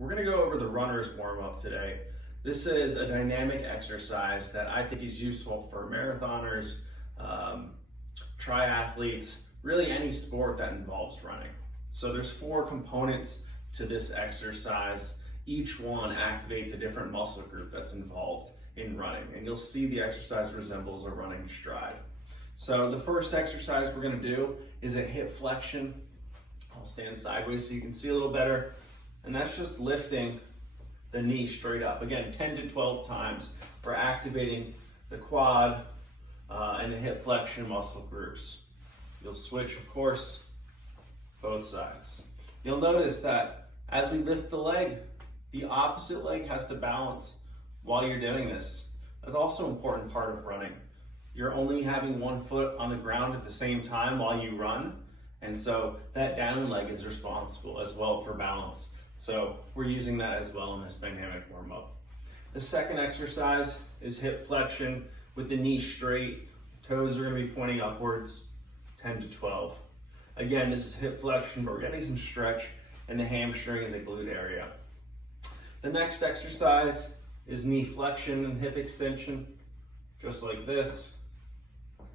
We're going to go over the runner's warm-up today. This is a dynamic exercise that I think is useful for marathoners, triathletes, really any sport that involves running. So there's 4 components to this exercise. Each one activates a different muscle group that's involved in running, and you'll see the exercise resembles a running stride. So the first exercise we're going to do is a hip flexion. I'll stand sideways so you can see a little better. And that's just lifting the knee straight up. Again, 10 to 12 times. We're activating the quad and the hip flexion muscle groups. You'll switch, of course, both sides. You'll notice that as we lift the leg, the opposite leg has to balance while you're doing this. That's also an important part of running. You're only having one foot on the ground at the same time while you run, and so that down leg is responsible as well for balance. So we're using that as well in this dynamic warm-up. The second exercise is hip flexion with the knee straight. Toes are going to be pointing upwards, 10 to 12. Again, this is hip flexion, but we're getting some stretch in the hamstring and the glute area. The next exercise is knee flexion and hip extension, just like this,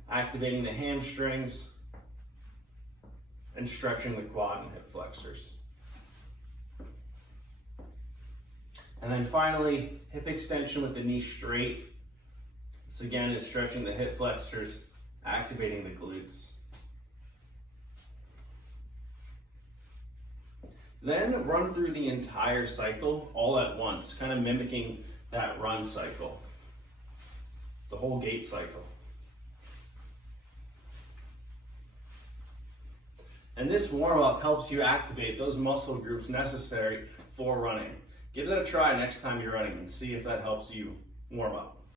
activating the hamstrings and stretching the quad and hip flexors. And then finally, hip extension with the knee straight. This again is stretching the hip flexors, activating the glutes. Then run through the entire cycle all at once, kind of mimicking that run cycle, the whole gait cycle. And this warm-up helps you activate those muscle groups necessary for running. Give that a try next time you're running and see if that helps you warm up.